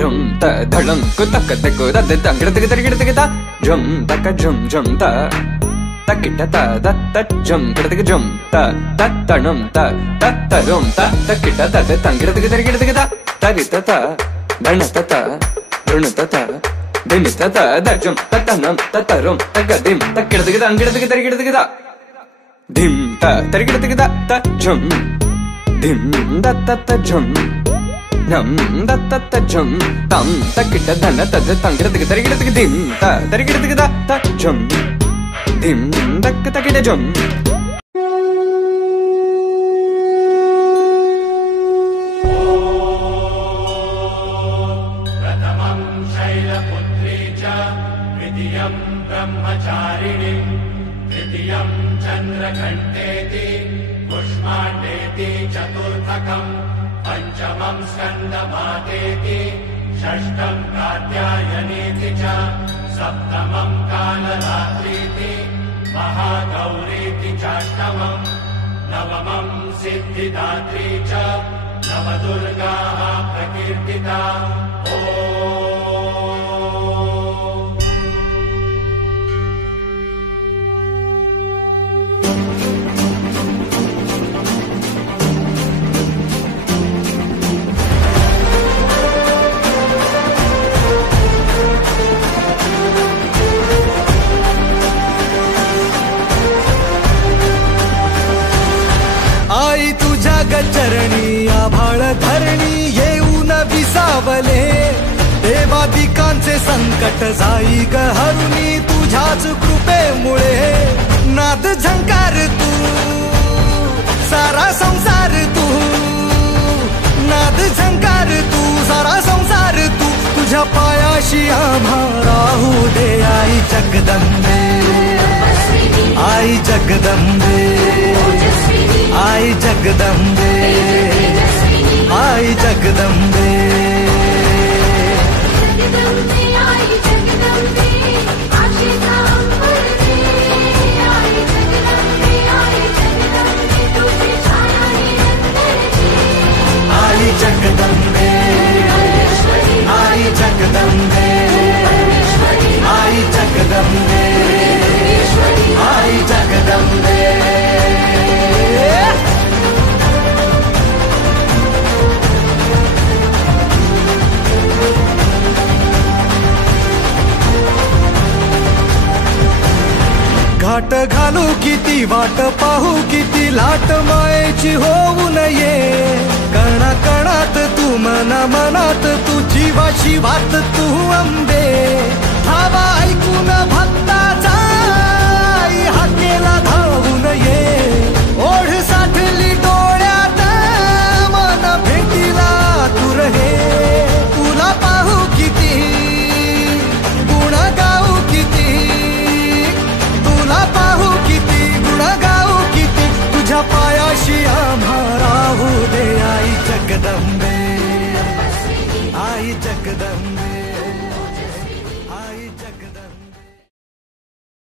rum ta dhalam ku tak te ku da de tang gida gida gida jum tak jum jum ta takita ta da ta jum gida jum ta tanum ta rum ta takita ta de tang gida gida tarita ta dhanata ta runata ta dinita ta da jum tanum rum tagadim takita gida gida dim ta tarigida gida ta jum dim da ta jum nam da ta jum tam takita dhana ta tang gida dim ta tarigida gida ta jum dim takita jum pratamam shailaputri cha vidiyam brahmacharini vidiyam chandrakanteti pushmandeti chaturthakam पंचमं स्कंदमातेति षष्ठं कात्यायनेति च सप्तमं कालरात्रीति महागौरीति चाष्टमं नवमं सिद्धिदात्री च नवदुर्गाः प्रकीर्तिता आई तुझ्या गचरणी आभाळ धरणी येऊन विसावले देवादिकांचे संकट जाई ग हरुणी तुझ्याच कृपेमुळे नाद झंकार तू सारा संसार तू नाद झंकार तू सारा संसार तू तुझ्या पायाशी आम्हा राहू दे आई जगदंबे आई जगदंबे आई जगदंबे आई जगदंबे आई जगदंबे आशिता अंबरते आई जगदंबे तुझे छाया निरंतरची आई जगदंबे आई जगदंबे आई जगदंबे आई जगदंबे घाट घालू किती वाट पाहू किती लाट मायेची होऊ नये कणा कणात तू मना मनात तू जीवाशी वात तू अंबे धावा ऐकून भक्त